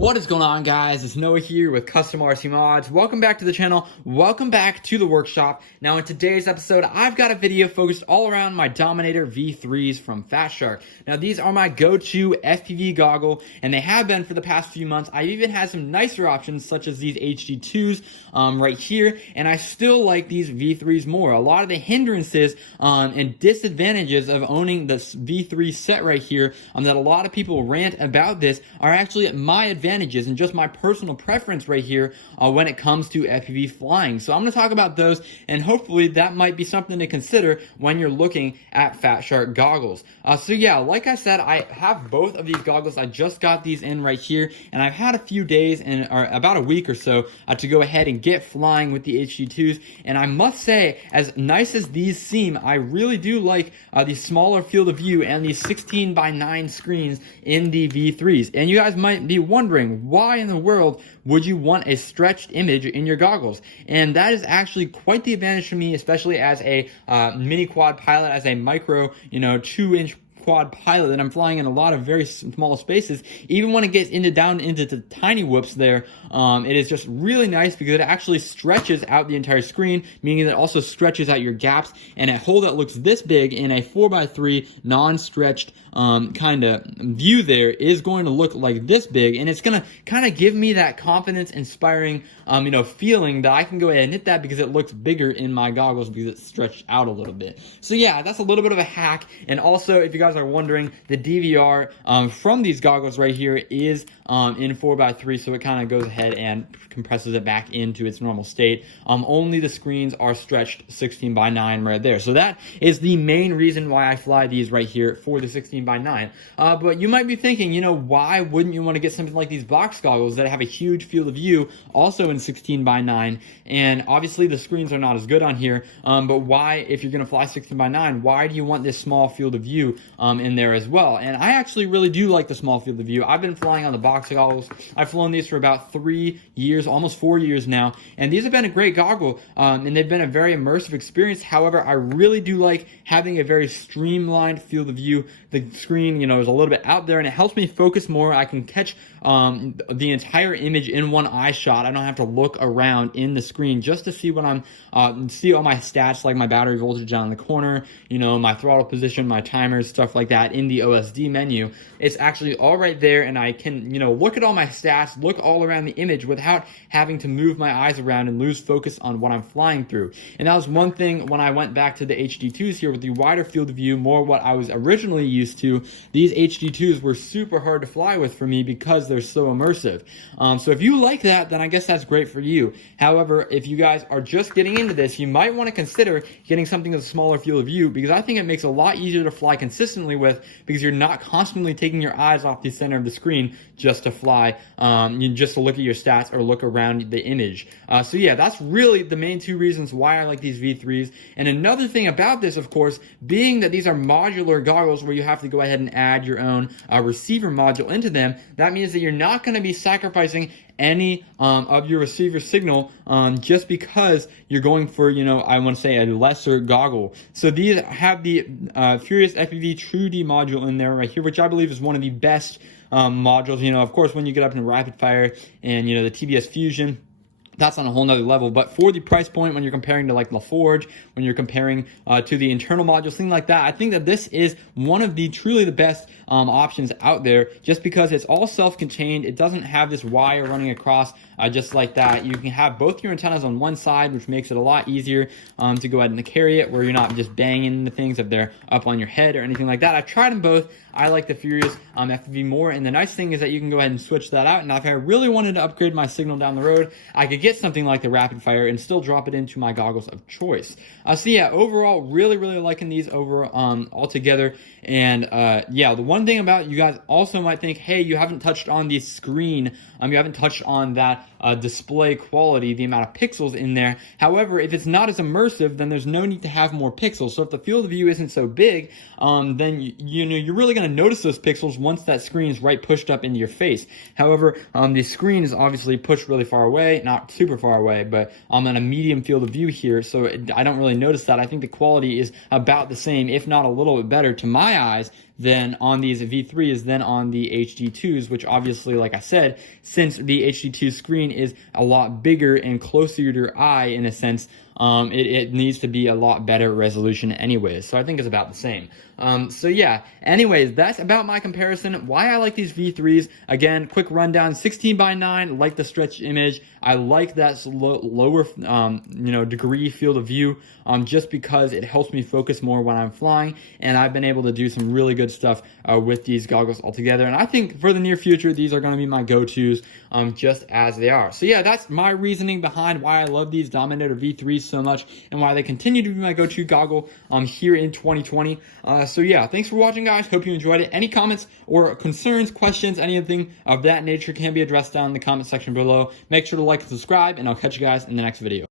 What is going on, guys? It's Noah here with Custom RC Mods. Welcome back to the channel. Welcome back to the workshop. Now in today's episode, I've got a video focused all around my Dominator V3s from FatShark. Now these are my go-to FPV goggle, and they have been for the past few months. I've even had some nicer options such as these HD2s right here, and I still like these V3s more. A lot of the hindrances and disadvantages of owning this V3 set right here that a lot of people rant about this are actually my advantages and just my personal preference right here when it comes to FPV flying. So I'm going to talk about those, and hopefully that might be something to consider when you're looking at FatShark goggles. So yeah, like I said, I have both of these goggles. I just got these in right here, and I've had a few days or about a week or so to go ahead and get flying with the HD2s, and I must say, as nice as these seem, I really do like the smaller field of view and these 16:9 screens in the V3s. And you guys might be wondering, why in the world would you want a stretched image in your goggles? And that is actually quite the advantage for me, especially as a mini quad pilot, as a micro, 2-inch quad pilot that I'm flying in a lot of very small spaces. Even when it gets down into the tiny whoops there, it is just really nice because it actually stretches out the entire screen, meaning that it also stretches out your gaps, and a hole that looks this big in a 4x3 non-stretched kind of view there is going to look like this big, and it's going to kind of give me that confidence inspiring feeling that I can go ahead and hit that because it looks bigger in my goggles because it's stretched out a little bit. So yeah, that's a little bit of a hack. And also, if you guys are wondering, the DVR from these goggles right here is in 4x3, so it kind of goes ahead and compresses it back into its normal state. Only the screens are stretched 16:9 right there. So that is the main reason why I fly these right here for the 16:9. But you might be thinking, why wouldn't you want to get something like these box goggles that have a huge field of view, also in 16:9? And obviously the screens are not as good on here, but why, if you're going to fly 16:9, why do you want this small field of view in there as well? And I actually really do like the small field of view. I've been flying on the box goggles. I've flown these for about 3 years, almost 4 years now, and these have been a great goggle, and they've been a very immersive experience. However, I really do like having a very streamlined field of view. The screen, is a little bit out there, and it helps me focus more. I can catch the entire image in one eye shot. I don't have to look around in the screen just to see what see all my stats, like my battery voltage down in the corner, my throttle position, my timers, stuff like that in the OSD menu. It's actually all right there, and I can, look at all my stats, look all around the image without having to move my eyes around and lose focus on what I'm flying through. And that was one thing when I went back to the HD2s here with the wider field of view, more what I was originally used to. These HD2s were super hard to fly with for me because they're so immersive. So if you like that, then I guess that's great for you. However, if you guys are just getting into this, you might want to consider getting something with a smaller field of view, because I think it makes it a lot easier to fly consistently with, because you're not constantly taking your eyes off the center of the screen just to fly, just to look at your stats or look around the image. So yeah, that's really the main two reasons why I like these V3s. And another thing about this, of course, being that these are modular goggles where you have to go ahead and add your own receiver module into them, that means that you're not going to be sacrificing any of your receiver signal just because you're going for, I want to say a lesser goggle. So these have the Furious FPV True D module in there right here, which I believe is one of the best modules. Of course, when you get up into rapid fire and, the TBS Fusion, that's on a whole nother level. But for the price point, when you're comparing to like LaForge, when you're comparing to the internal modules, things like that, I think that this is one of the truly the best options out there, just because it's all self-contained. It doesn't have this wire running across just like that. You can have both your antennas on one side, which makes it a lot easier to go ahead and carry it, where you're not just banging into things if they're up on your head or anything like that. I've tried them both. I like the Furious FPV more, and the nice thing is that you can go ahead and switch that out. Now, if I really wanted to upgrade my signal down the road, I could get something like the rapid fire and still drop it into my goggles of choice. So yeah, overall, really liking these altogether. And yeah, the one thing about, you guys also might think, hey, you haven't touched on the screen, you haven't touched on that display quality, the amount of pixels in there. However, if it's not as immersive, then there's no need to have more pixels. So if the field of view isn't so big, then you're really going to notice those pixels once that screen is right pushed up into your face. However, the screen is obviously pushed really far away, not super far away, but I'm in a medium field of view here, so I don't really notice that. I think the quality is about the same, if not a little bit better to my eyes, than on these V3s than on the HD2s, which obviously, like I said, since the HD2 screen is a lot bigger and closer to your eye in a sense, it needs to be a lot better resolution anyways. So I think it's about the same. So yeah, anyways, that's about my comparison. Why I like these V3s. Again, quick rundown, 16:9, like the stretch image. I like that lower, degree field of view, just because it helps me focus more when I'm flying. And I've been able to do some really good stuff with these goggles altogether. And I think for the near future, these are going to be my go-tos, just as they are. So yeah, that's my reasoning behind why I love these Dominator V3s so much and why they continue to be my go-to goggle here in 2020. So yeah, thanks for watching, guys. Hope you enjoyed it. Any comments or concerns, questions, anything of that nature can be addressed down in the comment section below. Make sure to like and subscribe, and I'll catch you guys in the next video.